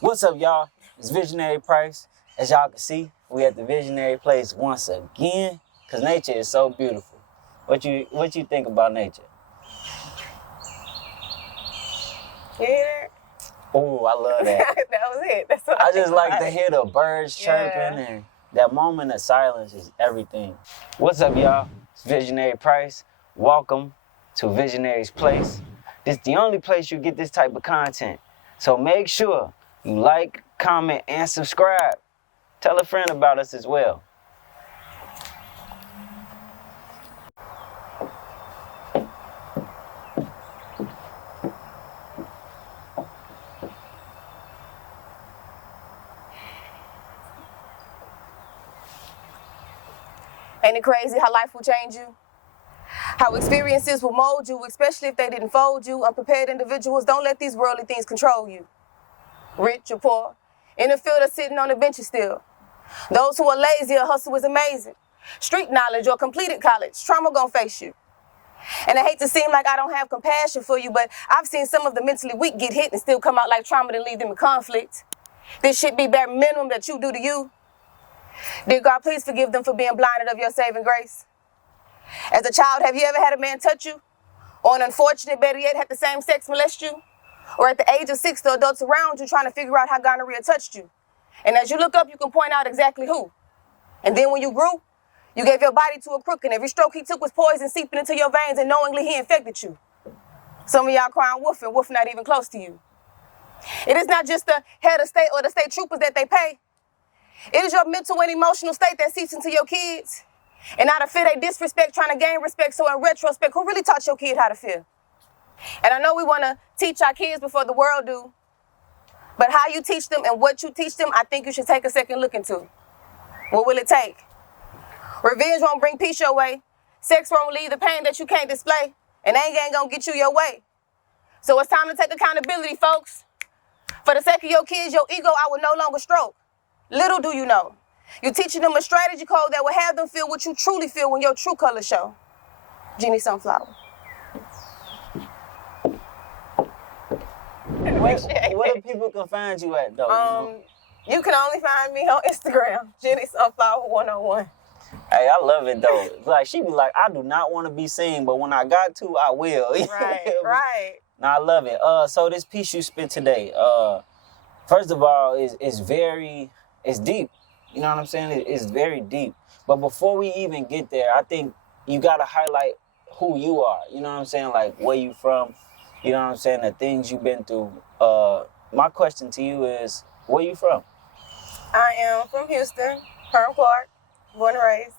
What's up, y'all? It's Visionary Price. As y'all can see, we at the Visionary Place once again, because nature is so beautiful. What you think about nature? Yeah. Oh, I love that. That was it. That's what I just like to hear the birds chirping, Yeah. and that moment of silence is everything. What's up, y'all? It's Visionary Price. Welcome to Visionary's Place. This is the only place you get this type of content. So make sure you like, comment, and subscribe. Tell a friend about us as well. Ain't it crazy how life will change you? How experiences will mold you, especially if they didn't fold you. Unprepared individuals, don't let these worldly things control you. Rich or poor, in the field or sitting on the benches still. Those who are lazy or hustle is amazing. Street knowledge or completed college, trauma gonna face you. And I hate to seem like I don't have compassion for you, but I've seen some of the mentally weak get hit and still come out like trauma and leave them in conflict. This should be bare minimum that you do to you. Dear God, please forgive them for being blinded of your saving grace. As a child, have you ever had a man touch you? Or an unfortunate, better yet, had the same sex molest you? Or at the age of 6, the adults around you trying to figure out how gonorrhea touched you? And as you look up, you can point out exactly who. And then when you grew, you gave your body to a crook, and every stroke he took was poison seeping into your veins, and knowingly he infected you. Some of y'all crying wolf, and wolf not even close to you. It is not just the head of state or the state troopers that they pay. It is your mental and emotional state that seeps into your kids. And out of fear, they disrespect, trying to gain respect. So in retrospect, who really taught your kid how to feel? And I know we want to teach our kids before the world do. But how you teach them and what you teach them, I think you should take a second look into. What will it take? Revenge won't bring peace your way. Sex won't leave the pain that you can't display. And anger ain't gonna get you your way. So it's time to take accountability, folks. For the sake of your kids, your ego I will no longer stroke. Little do you know, you're teaching them a strategy code that will have them feel what you truly feel when your true colors show. Jeannie Sunflower. Where do people can find you at, though? You can only find me on Instagram, Jeannie Sunflower 101. Hey, I love it, though. Like, she be like, I do not want to be seen, but when I got to, I will. Right, right. No, I love it. So this piece you spit today, first of all, it's deep. You know what I'm saying? It's very deep. But before we even get there, I think you got to highlight who you are. You know what I'm saying? Like, where you from? You know what I'm saying? The things you've been through. My question to you is, where you from? I am from Houston, Perm Clark, born and raised.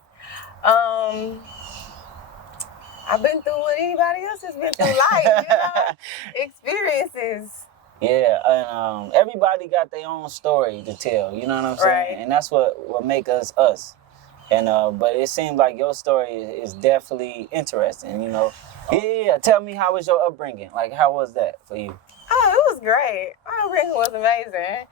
I've been through what anybody else has been through life, experiences. Yeah, and everybody got their own story to tell, you know what I'm saying? Right. And that's what make us us. And but it seems like your story is definitely interesting, you know. Yeah, tell me, how was your upbringing? Like, how was that for you? Oh, it was great. My upbringing was amazing.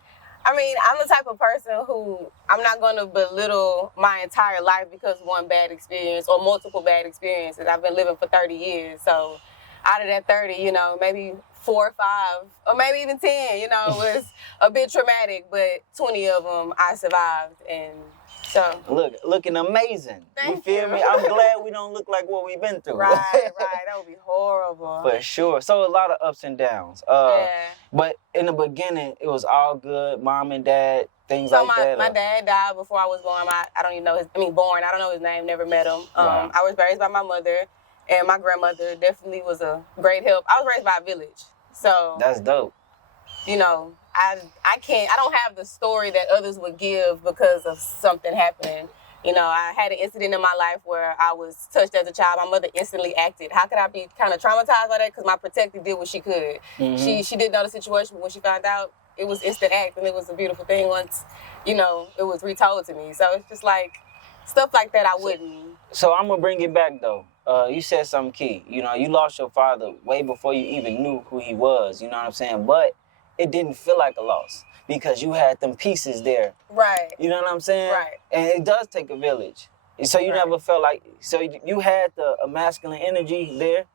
I mean, I'm the type of person who I'm not going to belittle my entire life because of one bad experience or multiple bad experiences. I've been living for 30 years, so out of that 30, maybe 4 or 5, or maybe even 10, was a bit traumatic, but 20 of them I survived, and so. Looking amazing. Thank you. Feel you. me? I'm glad we don't look like what we've been through. Right, that would be horrible. For sure. So a lot of ups and downs. Yeah. But in the beginning, it was all good. Mom and dad, things like that. My dad died before I was born. I don't even know born. I don't know his name, never met him. Wow. I was raised by my mother, and my grandmother definitely was a great help. I was raised by a village. So that's dope. I don't have the story that others would give because of something happening. I had an incident in my life where I was touched as a child. My mother instantly acted. How could I be kind of traumatized by that? Because my protector did what she could. Mm-hmm. She didn't know the situation, but when she found out, it was instant act, and it was a beautiful thing once, it was retold to me. So it's just like, stuff like that I wouldn't. So I'm going to bring it back, though. You said something key. You lost your father way before you even knew who he was. You know what I'm saying? But it didn't feel like a loss because you had them pieces there. Right. You know what I'm saying? Right. And it does take a village. So you never felt like, so you had the masculine energy there?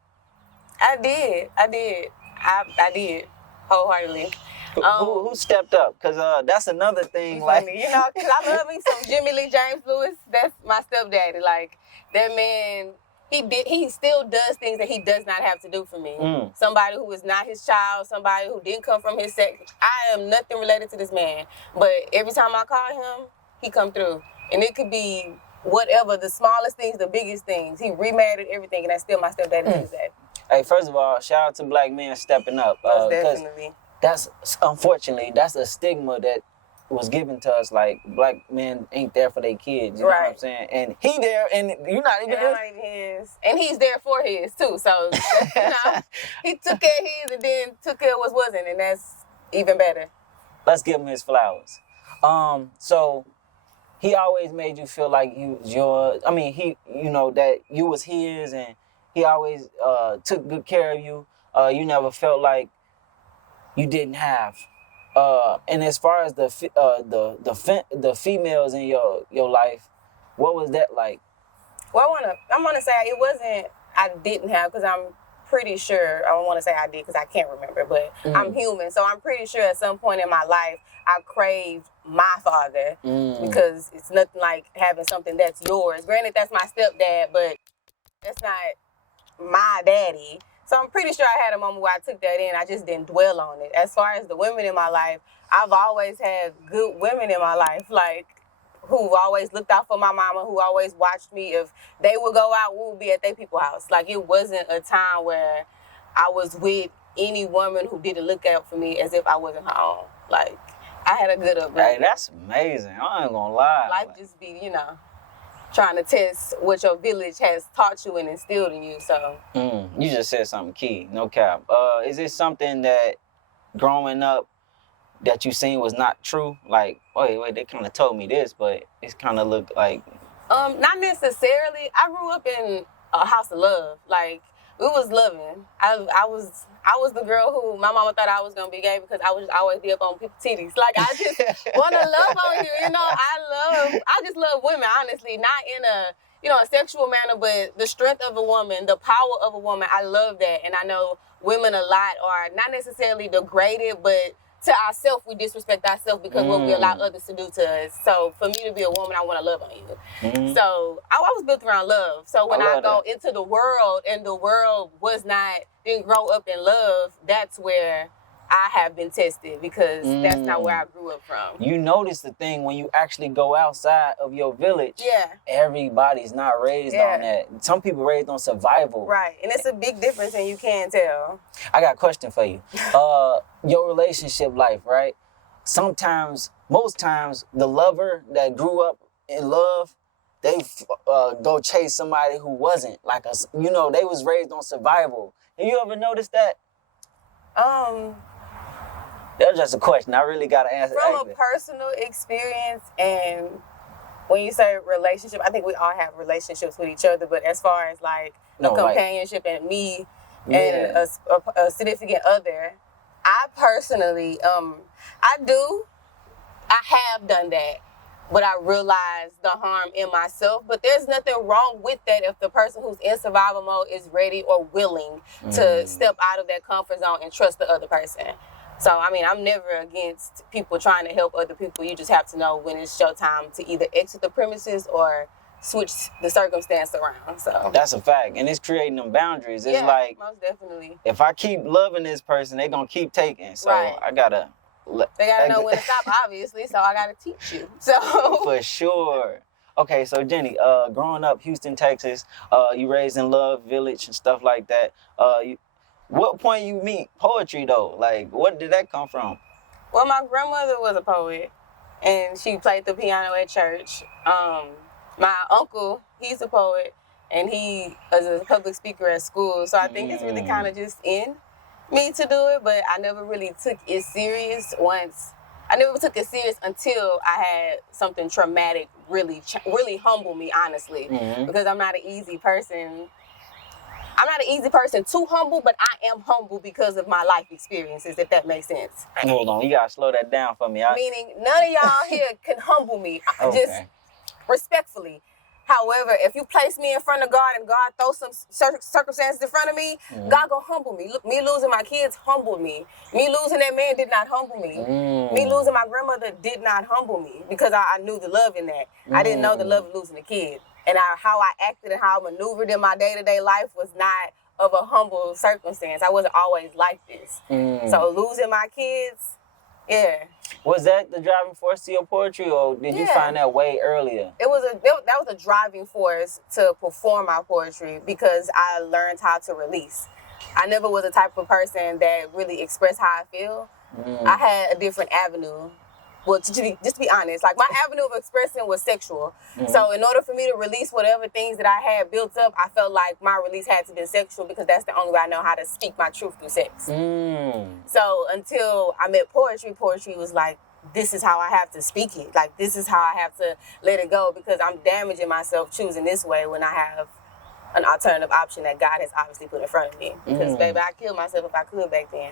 I did. I did. Wholeheartedly. Who stepped up? Because that's another thing. Like, Funny, because I love me some Jimmy Lee James Lewis. That's my stepdaddy. Like, that man, he still does things that he does not have to do for me. Somebody who is not his child, somebody who didn't come from his sex. I am nothing related to this man. But every time I call him, he come through. And it could be whatever, the smallest things, the biggest things. He remarried everything, and that's still my stepdaddy to this day. Hey, first of all, shout out to black men stepping up. Most definitely. That's, unfortunately, that's a stigma that was given to us. Like, black men ain't there for their kids. You know what I'm saying? And he there, and you're not even his. And he's there for his, too. So, he took care of his and then took care of what wasn't, and that's even better. Let's give him his flowers. So, he always made you feel like he was yours. I mean, that you was his, and he always took good care of you. You never felt like you didn't have. And as far as the females in your life, what was that like? Well, I'm gonna say it wasn't I didn't have, because I'm pretty sure, I don't want to say I did because I can't remember, but I'm human, so I'm pretty sure at some point in my life I craved my father, because it's nothing like having something that's yours. Granted, that's my stepdad, but that's not my daddy. So I'm pretty sure I had a moment where I took that in. I just didn't dwell on it. As far as the women in my life, I've always had good women in my life, like, who've always looked out for my mama, who always watched me. If they would go out, we would be at their people's house. Like, it wasn't a time where I was with any woman who didn't look out for me as if I wasn't her own. Like, I had a good upbringing. Hey, that's amazing. I ain't gonna lie. Life just be, trying to test what your village has taught you and instilled in you, so. You just said something key, no cap. Is it something that growing up that you seen was not true? Like, wait, they kind of told me this, but it's kind of looked like... Not necessarily. I grew up in a house of love. Like, we was loving. I was the girl who my mama thought I was gonna be gay because I would just always be up on people's titties. Like, I just want to love on you, I just love women, honestly, not in a sexual manner, but the strength of a woman, the power of a woman. I love that, and I know women a lot are not necessarily degraded, but to ourselves, we disrespect ourselves because what we allow others to do to us. So for me to be a woman, I want to love on you. So I was built around love. So when I go into the world and the world didn't grow up in love, that's where I have been tested, because that's not where I grew up from. You notice the thing when you actually go outside of your village. Yeah. Everybody's not raised on that. Some people raised on survival. Right. And it's a big difference, and you can tell. I got a question for you. Your relationship life, right? Most times, the lover that grew up in love, they go chase somebody who wasn't. Like, they was raised on survival. Have you ever noticed that? That's just a question. I really got to answer. From a personal experience, and when you say relationship, I think we all have relationships with each other, but as far as like companionship and me and a significant other, I personally, I have done that, but I realize the harm in myself. But there's nothing wrong with that if the person who's in survival mode is ready or willing to step out of that comfort zone and trust the other person. So, I mean, I'm never against people trying to help other people. You just have to know when it's your time to either exit the premises or switch the circumstance around. So that's a fact. And it's creating them boundaries. It's like, most definitely. If I keep loving this person, they're going to keep taking. So I got to... They got to know when to stop, obviously. So I got to teach you. So for sure. Okay, so Jenny, growing up Houston, Texas, you raised in Love Village and stuff like that. What point you meet poetry, though? Like, what did that come from? Well, my grandmother was a poet, and she played the piano at church. My uncle, he's a poet, and he is a public speaker at school. So I think it's really kind of just in me to do it, but I never really took it serious I never took it serious until I had something traumatic really humble me, honestly, because I'm not an easy person. I'm not an easy person to humble, but I am humble because of my life experiences, if that makes sense. Hold on, you gotta slow that down for me. Meaning, none of y'all here can humble me. Okay. Just respectfully. However, if you place me in front of God and God throws some circumstances in front of me, God gonna humble me. Look, me losing my kids humbled me. Me losing that man did not humble me. Me losing my grandmother did not humble me because I knew the love in that. I didn't know the love of losing a kid. And how I acted and how I maneuvered in my day-to-day life was not of a humble circumstance. I wasn't always like this. So losing my kids, yeah. Was that the driving force to your poetry, or did you find that way earlier? That was a driving force to perform my poetry because I learned how to release. I never was the type of person that really expressed how I feel. I had a different avenue. Well, just to be honest, like my avenue of expressing was sexual. So in order for me to release whatever things that I had built up, I felt like my release had to be sexual because that's the only way I know how to speak my truth through sex. So until I met poetry was like, this is how I have to speak it. Like, this is how I have to let it go because I'm damaging myself choosing this way when I have an alternative option that God has obviously put in front of me. Because, baby, I killed myself if I could back then.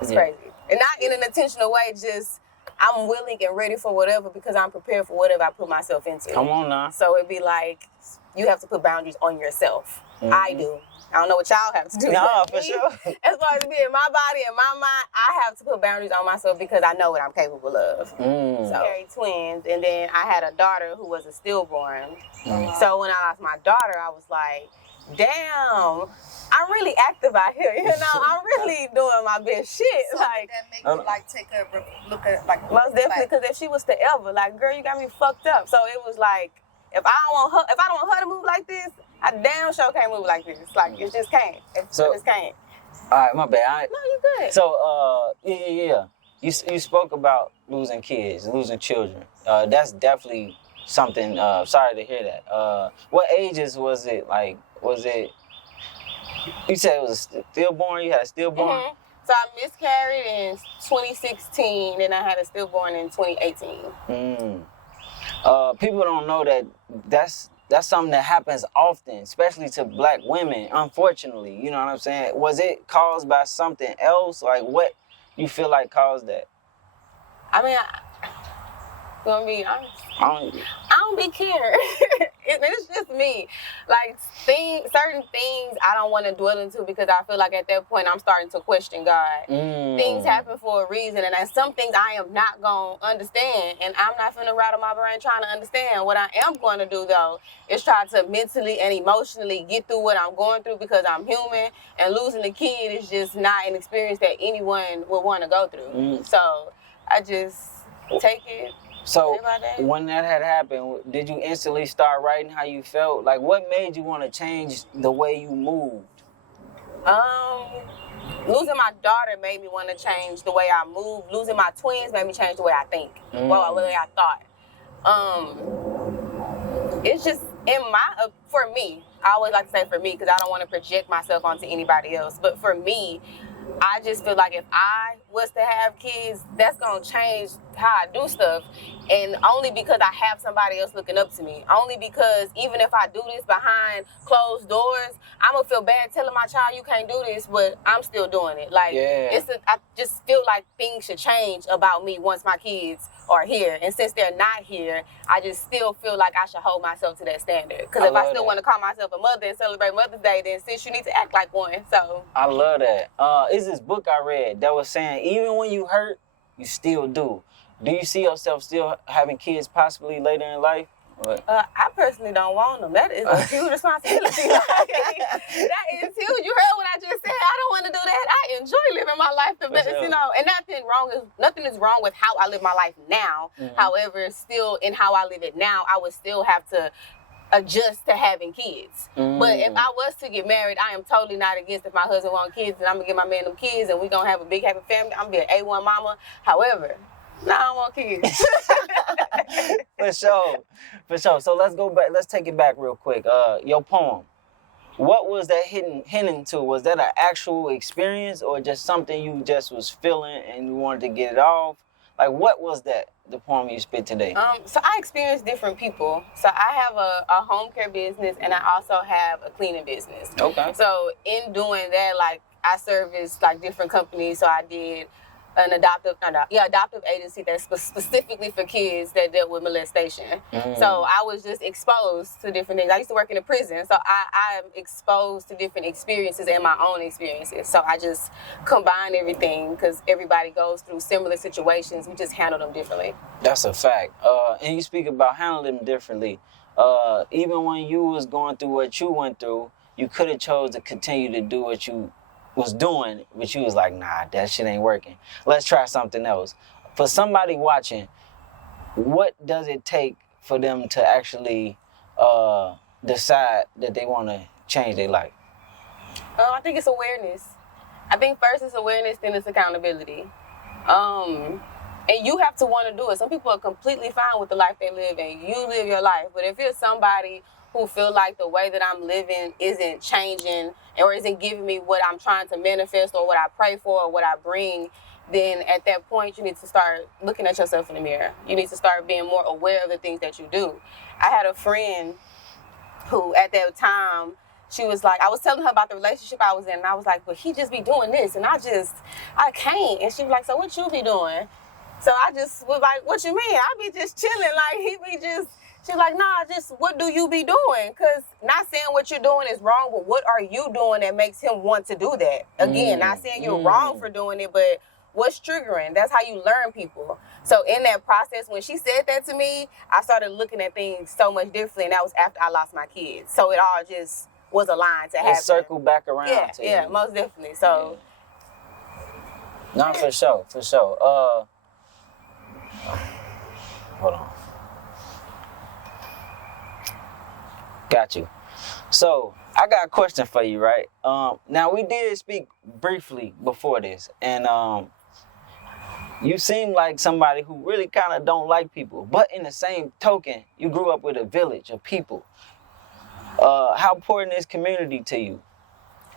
It's crazy. And not in an intentional way, just I'm willing and ready for whatever because I'm prepared for whatever I put myself into. Come on now. So it'd be like, you have to put boundaries on yourself. I do. I don't know what y'all have to do. No, for sure. As far as me and my body and my mind, I have to put boundaries on myself because I know what I'm capable of. So I married twins, and then I had a daughter who was a stillborn. So when I lost my daughter, I was like, damn, I'm really active out here. You know, I'm really doing my best shit. So like, did that make you like take a look at like most definitely, because if she was to ever, like, girl, you got me fucked up. So it was like, if I don't want her to move like this, I damn sure can't move like this. Like, it just can't. It just can't. All right, my bad. No, you good. So, yeah. You spoke about losing kids, losing children. That's definitely something. Sorry to hear that. What ages was it? Like, was it? You said it was a stillborn. You had a stillborn. So I miscarried in 2016, and I had a stillborn in 2018. People don't know that that's something that happens often, especially to Black women, unfortunately. You know what I'm saying? Was it caused by something else? Like, what you feel like caused that? I mean, gonna be honest, I don't be caring. It's just me. Like, certain things I don't want to dwell into because I feel like at that point I'm starting to question God. Things happen for a reason, and there's some things I am not going to understand, and I'm not finna rattle my brain trying to understand. What I am going to do, though, is try to mentally and emotionally get through what I'm going through because I'm human, and losing a kid is just not an experience that anyone would want to go through. So I just take it. So when that had happened, did you instantly start writing how you felt? Like, what made you want to change the way you moved? Losing my daughter made me want to change the way I move. Losing my twins made me change the way I think, the way I thought. It's just for me, I always like to say for me because I don't want to project myself onto anybody else. But for me, I just feel like if I was to have kids, that's going to change how I do stuff. And only because I have somebody else looking up to me. Only because even if I do this behind closed doors, I'm going to feel bad telling my child you can't do this, but I'm still doing it. Like, I just feel like things should change about me once my kids are here. And since they're not here, I just still feel like I should hold myself to that standard. Because if I still want to call myself a mother and celebrate Mother's Day, then sis, you need to act like one. So I love that. It's this book I read that was saying, even when you hurt, you still do. Do you see yourself still having kids possibly later in life? I personally don't want them. That is a huge responsibility. That is huge. You heard what I just said. I don't want to do that. I enjoy living my life the best, you know. And nothing is wrong with how I live my life now. However, still in how I live it now, I would still have to adjust to having kids. But if I was to get married, I am totally not against if my husband wants kids and I'm gonna get my man them kids and we're gonna have a big happy family. I'm gonna be an A1 mama. However, no, I don't want kids. For sure. So let's go back. Let's take it back real quick. Your poem. What was that hinting to? Was that an actual experience or just something you just was feeling and you wanted to get it off? Like, what was that, the poem you spit today? So I experienced different people. So I have a home care business and I also have a cleaning business. Okay. So in doing that, like, I serviced like different companies. So I did an adoptive agency that's specifically for kids that dealt with molestation. So I was just exposed to different things. I used to work in a prison, so I am exposed to different experiences and my own experiences. So I just combine everything because everybody goes through similar situations. We just handle them differently. That's a fact. And you speak about handling them differently. Even when you was going through what you went through, you could have chose to continue to do what you was doing, but you was like, nah, that shit ain't working. Let's try something else. For somebody watching, what does it take for them to actually decide that they want to change their life? I think it's awareness. I think first it's awareness, then it's accountability. And you have to want to do it. Some people are completely fine with the life they live and you live your life. But if you're somebody who feel like the way that I'm living isn't changing or isn't giving me what I'm trying to manifest or what I pray for or what I bring, then at that point you need to start looking at yourself in the mirror. You need to start being more aware of the things that you do. I had a friend who at that time, she was like, I was telling her about the relationship I was in, and I was like, but he just be doing this, and I can't. And she was like, so what you be doing? So I just was like, what you mean? I be just chilling, like he be just... She's like, nah, just what do you be doing? Because not saying what you're doing is wrong, but what are you doing that makes him want to do that? Again, not saying you're wrong for doing it, but what's triggering? That's how you learn people. So in that process, when she said that to me, I started looking at things so much differently, and that was after I lost my kids. So it all just was aligned to happen. It circled back around to you. Yeah, most definitely. So. Yeah. No, for sure. Hold on. Got you. So I got a question for you, right? Now we did speak briefly before this, and you seem like somebody who really kind of don't like people, but in the same token, you grew up with a village of people. How important is community to you?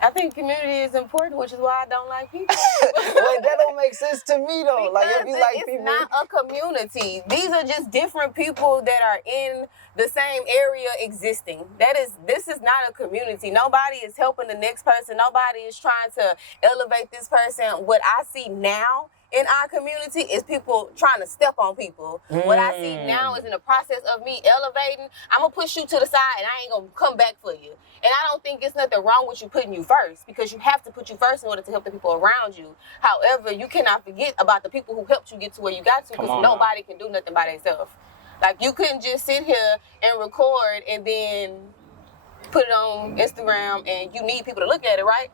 I think community is important, which is why I don't like people. Wait, that don't make sense to me though. Because like if you like people, it's not a community. These are just different people that are in the same area existing. This is not a community. Nobody is helping the next person. Nobody is trying to elevate this person. What I see now in our community is people trying to step on people. What I see now is in the process of me elevating, I'm going to push you to the side and I ain't going to come back for you. And I don't think it's nothing wrong with you putting you first, because you have to put you first in order to help the people around you. However, you cannot forget about the people who helped you get to where you got to, because nobody can do nothing by themselves. Like, you couldn't just sit here and record and then put it on Instagram and you need people to look at it, right?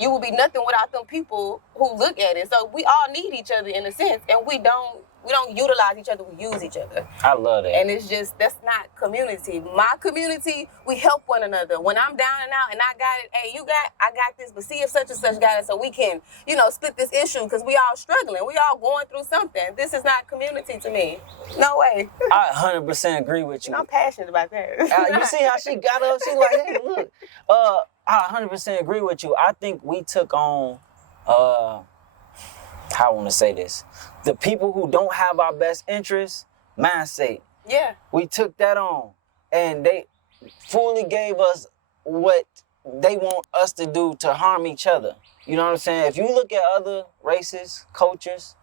You will be nothing without them people who look at it. So we all need each other in a sense, and we don't utilize each other, we use each other. I love that. And it's just, that's not community. My community, we help one another. When I'm down and out and I got it, hey, I got this, but see if such and such got it so we can, split this issue, because we all struggling. We all going through something. This is not community to me. No way. I 100% agree with you. I'm passionate about that. You see how she got up? She like, hey, look. I 100% agree with you. I think we took on, how I want to say this, the people who don't have our best interests mindset. Yeah. We took that on, and they fully gave us what they want us to do to harm each other. You know what I'm saying? If you look at other races, cultures,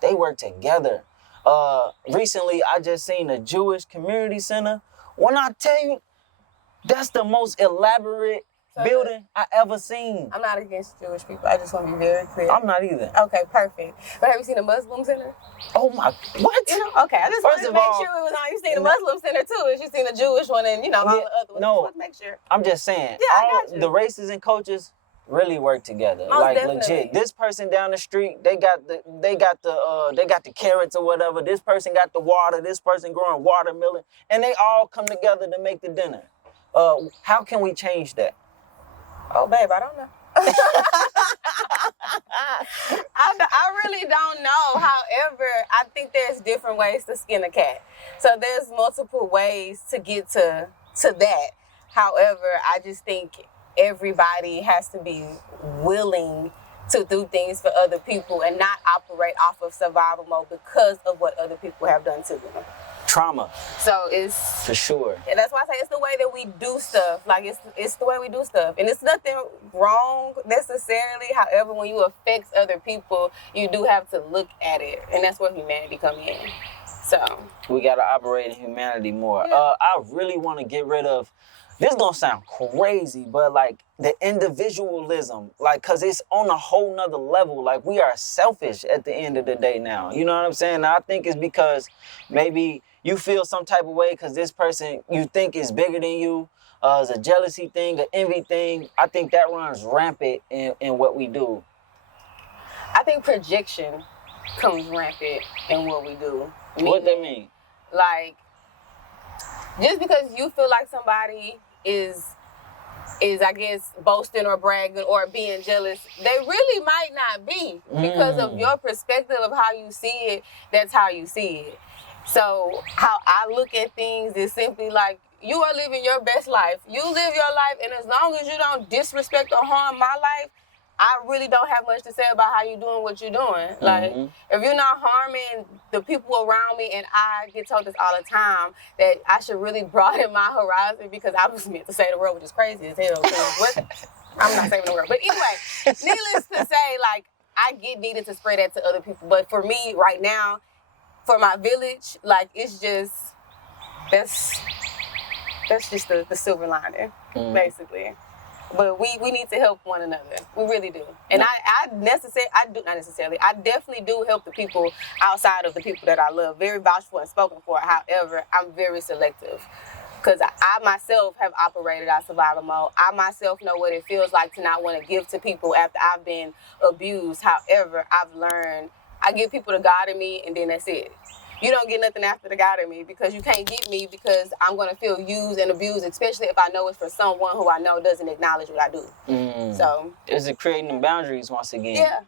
they work together. Recently, I just seen a Jewish community center. When I tell you, that's the most elaborate building I ever seen. I'm not against Jewish people. I just want to be very clear. I'm not either. Okay, perfect. But have you seen a Muslim center? Oh my, what? Okay, I just wanted to make sure it was on. You've seen a Muslim center too. As you've seen a Jewish one and, all the other ones. No, just make sure. I'm just saying. Yeah, I got you. The races and cultures really work together. Most like definitely. Legit. This person down the street, they got the carrots or whatever. This person got the water. This person growing watermelon, and they all come together to make the dinner. How can we change that? Oh, babe, I don't know. I really don't know. However, I think there's different ways to skin a cat. So there's multiple ways to get to that. However, I just think everybody has to be willing to do things for other people and not operate off of survival mode because of what other people have done to them. Trauma, So it's for sure. and that's why I say it's the way that we do stuff. Like it's the way we do stuff, and it's nothing wrong necessarily. However, when you affect other people, you do have to look at it, and that's where humanity come in. So We gotta operate in humanity more. Yeah. I really want to get rid of. This gonna sound crazy, but like the individualism, like, cause it's on a whole nother level. Like, we are selfish at the end of the day now. You know what I'm saying? And I think it's because maybe you feel some type of way because this person you think is bigger than you. It's a jealousy thing, an envy thing. I think that runs rampant in what we do. I think projection comes rampant in what we do. What that mean? Like, just because you feel like somebody is I guess boasting or bragging or being jealous, they really might not be because of your perspective of how you see it. That's how you see it. So how I look at things is simply like, you are living your best life. You live your life, and as long as you don't disrespect or harm my life, I really don't have much to say about how you're doing what you're doing. Like, if you're not harming the people around me, and I get told this all the time, that I should really broaden my horizon because I was meant to say the world, which is crazy as hell. I'm not saving the world. But anyway, needless to say, like, I get needed to spread that to other people. But for me, right now, for my village, like, it's just, that's just the silver lining, basically. But we need to help one another. We really do. And I definitely do help the people outside of the people that I love. Very vouchful and spoken for. However, I'm very selective. Because I myself have operated out survival mode. I myself know what it feels like to not want to give to people after I've been abused. However, I've learned I give people the God in me, and then that's it. You don't get nothing after the God in me, because you can't get me, because I'm going to feel used and abused, especially if I know it's for someone who I know doesn't acknowledge what I do. So is it creating the boundaries once again? Yeah,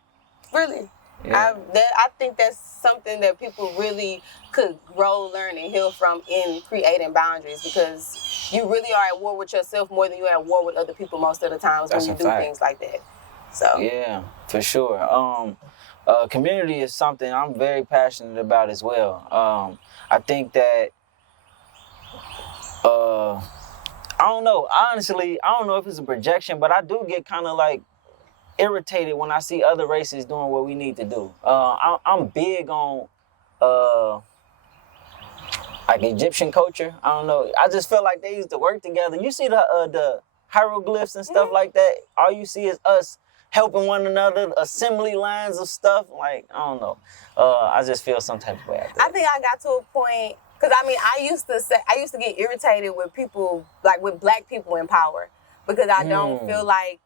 really. Yeah. I think that's something that people really could grow, learn, and heal from in creating boundaries, because you really are at war with yourself more than you're at war with other people most of the times when you do things like that. So yeah, for sure. Community is something I'm very passionate about as well. I think that, I don't know. Honestly, I don't know if it's a projection, but I do get kind of like irritated when I see other races doing what we need to do. I'm big on like Egyptian culture. I don't know. I just feel like they used to work together. You see the hieroglyphs and stuff like that. All you see is us helping one another, assembly lines of stuff. Like, I don't know. I just feel some type of way after that. I think I got to a point, because I mean, I used to get irritated with people, like with black people in power, because I don't feel like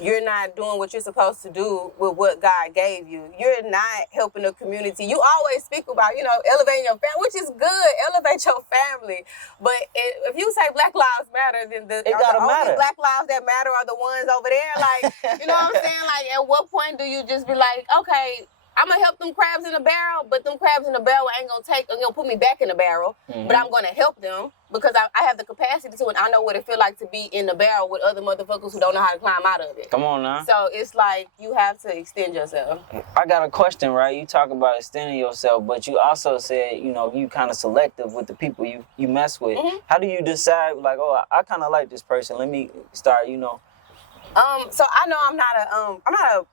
you're not doing what you're supposed to do with what God gave you. You're not helping the community. You always speak about, elevating your family, which is good. Elevate your family. But if you say Black Lives Matter, then the only Black lives that matter are the ones over there. Like, you know what I'm saying? Like, at what point do you just be like, okay, I'm going to help them crabs in the barrel, but them crabs in the barrel ain't going to put me back in the barrel. But I'm going to help them because I have the capacity to, and I know what it feel like to be in the barrel with other motherfuckers who don't know how to climb out of it. Come on now. So it's like you have to extend yourself. I got a question, right? You talk about extending yourself, but you also said, you kind of selective with the people you mess with. How do you decide, like, oh, I kind of like this person. Let me start, So I know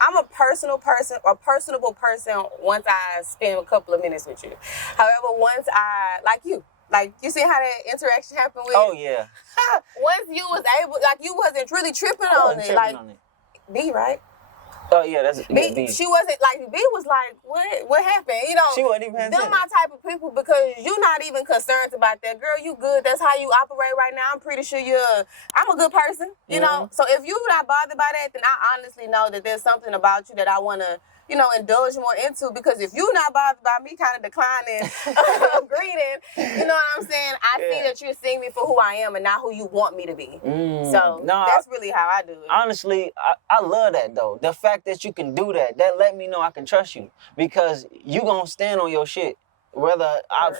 I'm a personal person, or personable person once I spend a couple of minutes with you. However, once you see how that interaction happened with? Oh, yeah. Once you was able, like, you wasn't really tripping on it. Like, B, right? Oh, yeah, that's B. She wasn't, like, B was like, what happened? She wasn't even them my type of people, because you're not even concerned about that. Girl, you good. That's how you operate right now. I'm pretty sure I'm a good person, you know? So if you're not bothered by that, then I honestly know that there's something about you that I want to, indulge more into, because if you're not bothered by me kind of declining, greeting, you know what I'm saying? I see that you're seeing me for who I am and not who you want me to be. So that's really how I do it. Honestly, I love that, though. The fact that you can do that let me know I can trust you, because you gonna stand on your shit. Whether I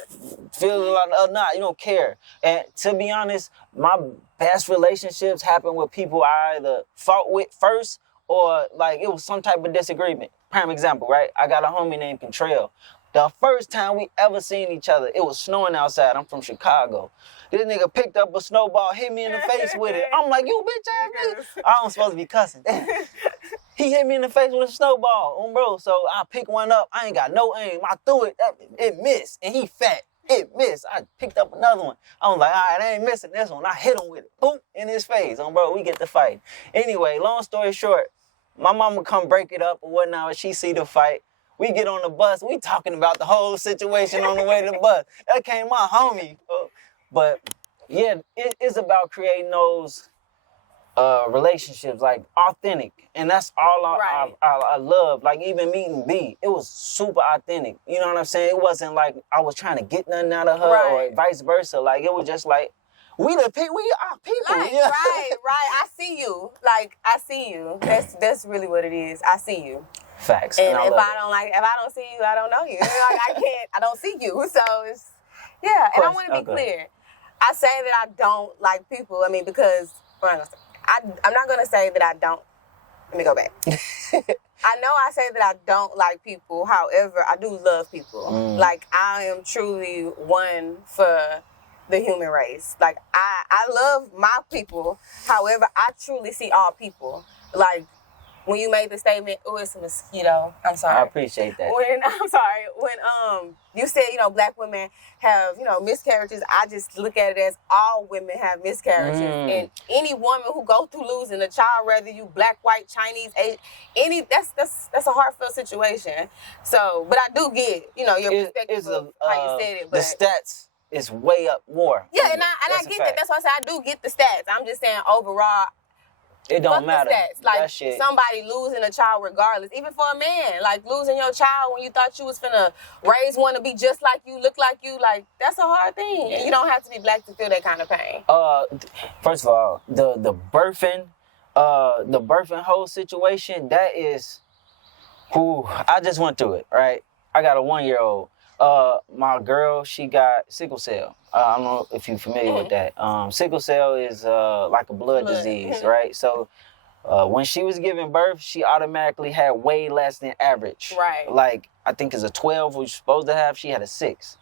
feel it or not, you don't care. And to be honest, my best relationships happen with people I either fought with first, or like it was some type of disagreement. Prime example, right? I got a homie named Contrail. The first time we ever seen each other, it was snowing outside. I'm from Chicago. This nigga picked up a snowball, hit me in the face with it. I'm like, you bitch ass nigga. I don't supposed to be cussing. Damn. He hit me in the face with a snowball, bro. So I picked one up. I ain't got no aim. I threw it. It missed. And he fat. It missed. I picked up another one. I was like, all right, I ain't missing this one. I hit him with it. Boom, in his face. Bro, we get the fight. Anyway, long story short, my mama come break it up or whatnot. She see the fight. We get on the bus. We talking about the whole situation on the way to the bus. That came my homie. But yeah, it's about creating those relationships, like authentic, and that's all I love. Like even meeting B, it was super authentic. You know what I'm saying? It wasn't like I was trying to get nothing out of her or vice versa. Like it was just like we are people. Like, yeah. right. I see you. Like I see you. That's really what it is. I see you. Facts. And if I don't see you, I don't know you. Like I don't see you. So it's And I want to be clear. I say that I don't like people. I mean because. I'm not going to say that I don't. Let me go back. I know I say that I don't like people. However, I do love people. Like, I am truly one for the human race. Like, I love my people. However, I truly see all people. Like, when you made the statement, oh, it's a mosquito. I'm sorry. I appreciate that. When you said, black women have, miscarriages, I just look at it as all women have miscarriages. And any woman who go through losing a child, whether you black, white, Chinese, Asian, that's a heartfelt situation. So, but I do get, your perspective of how you said it. But the stats is way up more. Yeah, and I get that. That's why I said I do get the stats. I'm just saying overall, it don't matter. Stats. Like somebody losing a child regardless, even for a man, like losing your child when you thought you was finna raise one to be just like you, look like you, like that's a hard thing. Yeah. You don't have to be black to feel that kind of pain. First of all, the birthing whole situation, that is who I just went through it, right? I got a 1-year-old. My girl, she got sickle cell. I don't know if you're familiar with that. Sickle cell is like a blood disease, right? So when she was giving birth, she automatically had way less than average. Right. Like, I think it's a 12 we're supposed to have. She had a 6.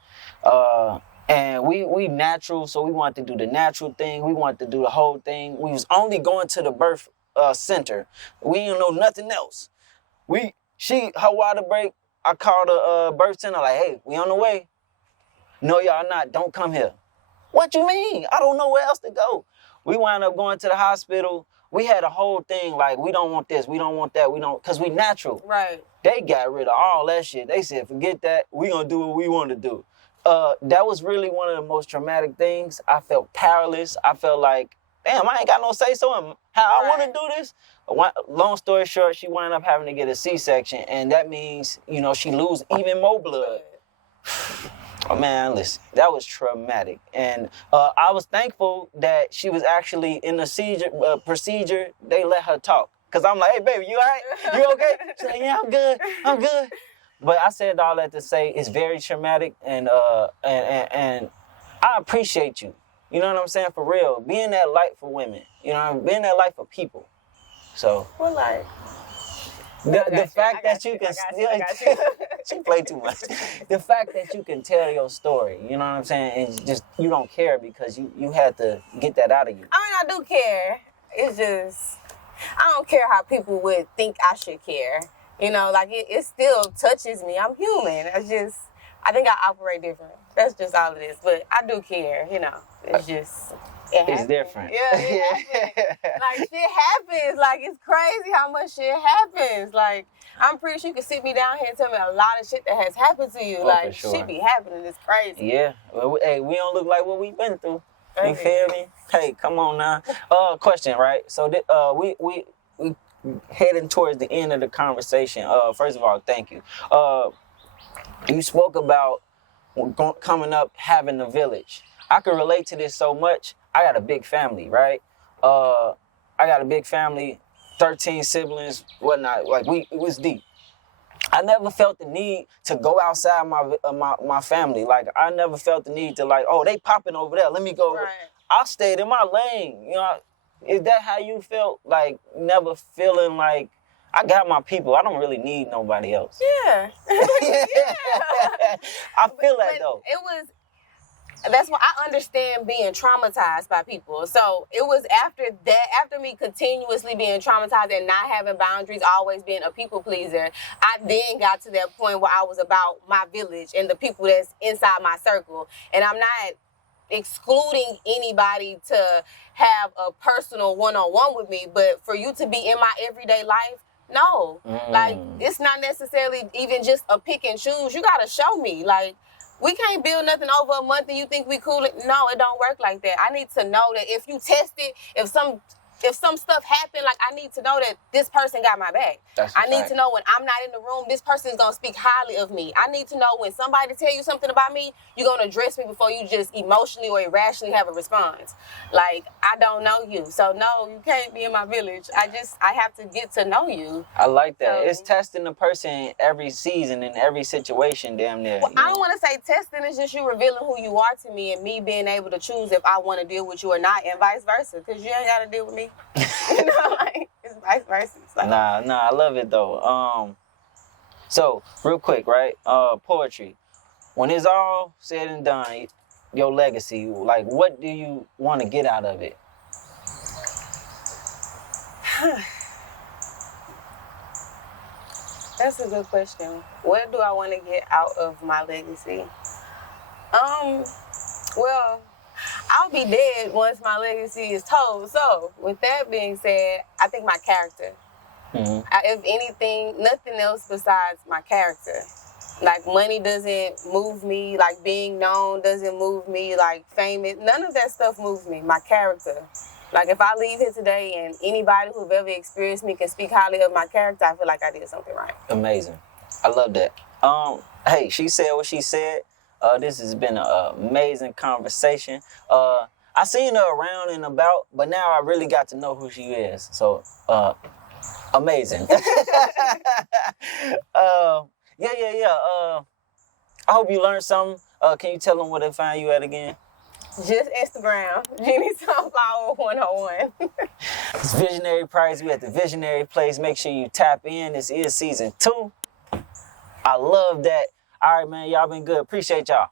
And we natural, so we wanted to do the natural thing. We wanted to do the whole thing. We was only going to the birth center. We didn't know nothing else. Her water break, I called the birth center like, hey, we on the way. No, y'all not. Don't come here. What you mean? I don't know where else to go. We wound up going to the hospital. We had a whole thing like, we don't want this, we don't want that, because we natural. Right. They got rid of all that shit. They said, forget that. We gonna do what we want to do. That was really one of the most traumatic things. I felt powerless. I felt like, damn, I ain't got no say-so in how I want to do this. Long story short, she wound up having to get a C-section, and that means, she lose even more blood. Oh, man, listen, that was traumatic. And I was thankful that she was actually in the procedure. They let her talk. Because I'm like, hey, baby, you all right? You okay? She's like, yeah, I'm good. But I said all that to say it's very traumatic, and I appreciate you. You know what I'm saying? For real. Being that light for women. Being that light for people. So. What light? The fact that you can still, she play too much. The fact that you can tell your story, you know what I'm saying, and just you don't care because you had to get that out of you. I mean, I do care. It's just I don't care how people would think I should care. Like it still touches me. I'm human. I think I operate different. That's just all it is. But I do care. It's just. It's different. Yeah, it happens. Like, shit happens. Like, it's crazy how much shit happens. Like, I'm pretty sure you can sit me down here and tell me a lot of shit that has happened to you. For sure. Shit be happening. It's crazy. Yeah. Well, hey, we don't look like what we've been through. You feel me? Hey, come on now. Question, right? So, we heading towards the end of the conversation. First of all, thank you. You spoke about coming up, having a village. I can relate to this so much. I got a big family, right? I got a big family, 13 siblings, whatnot. Like, it was deep. I never felt the need to go outside my family. Like, I never felt the need to, like, oh, they popping over there. Let me go. Right. I stayed in my lane. Is that how you felt? Like, never feeling like, I got my people. I don't really need nobody else. Yeah. I feel that though. That's why I understand being traumatized by people. So it was after me continuously being traumatized and not having boundaries, always being a people pleaser, I then got to that point where I was about my village and the people that's inside my circle. And I'm not excluding anybody to have a personal one-on-one with me, but for you to be in my everyday life, no. Like, it's not necessarily even just a pick and choose. You got to show me. Like, we can't build nothing over a month and you think we cool. No, it don't work like that. I need to know that if you test it, if some stuff happened, like, I need to know that this person got my back. I need to know when I'm not in the room, this person is going to speak highly of me. I need to know when somebody tell you something about me, you're going to address me before you just emotionally or irrationally have a response. Like, I don't know you. So, no, you can't be in my village. I have to get to know you. I like that. So, it's testing the person every season, in every situation, damn near. Well, I don't want to say testing. It's just you revealing who you are to me and me being able to choose if I want to deal with you or not, and vice versa, because you ain't got to deal with me. You know, like, it's vice versa. So. Nah, I love it though. So real quick, right? Poetry. When it's all said and done, your legacy, like, what do you want to get out of it? That's a good question. What do I want to get out of my legacy? Well, I'll be dead once my legacy is told. So, with that being said, I think my character. Mm-hmm. If anything, nothing else besides my character. Like, money doesn't move me. Like, being known doesn't move me. Like, famous, none of that stuff moves me. My character. Like, if I leave here today and anybody who've ever experienced me can speak highly of my character, I feel like I did something right. Amazing. I love that. Hey, she said what she said. This has been an amazing conversation. I seen her around and about, but now I really got to know who she is. So, amazing. I hope you learned something. Can you tell them where they find you at again? Just Instagram, Jeannie Sunflower 101. It's Visionary Prize. We at the Visionary Place. Make sure you tap in. This is season 2. I love that. All right, man. Y'all been good. Appreciate y'all.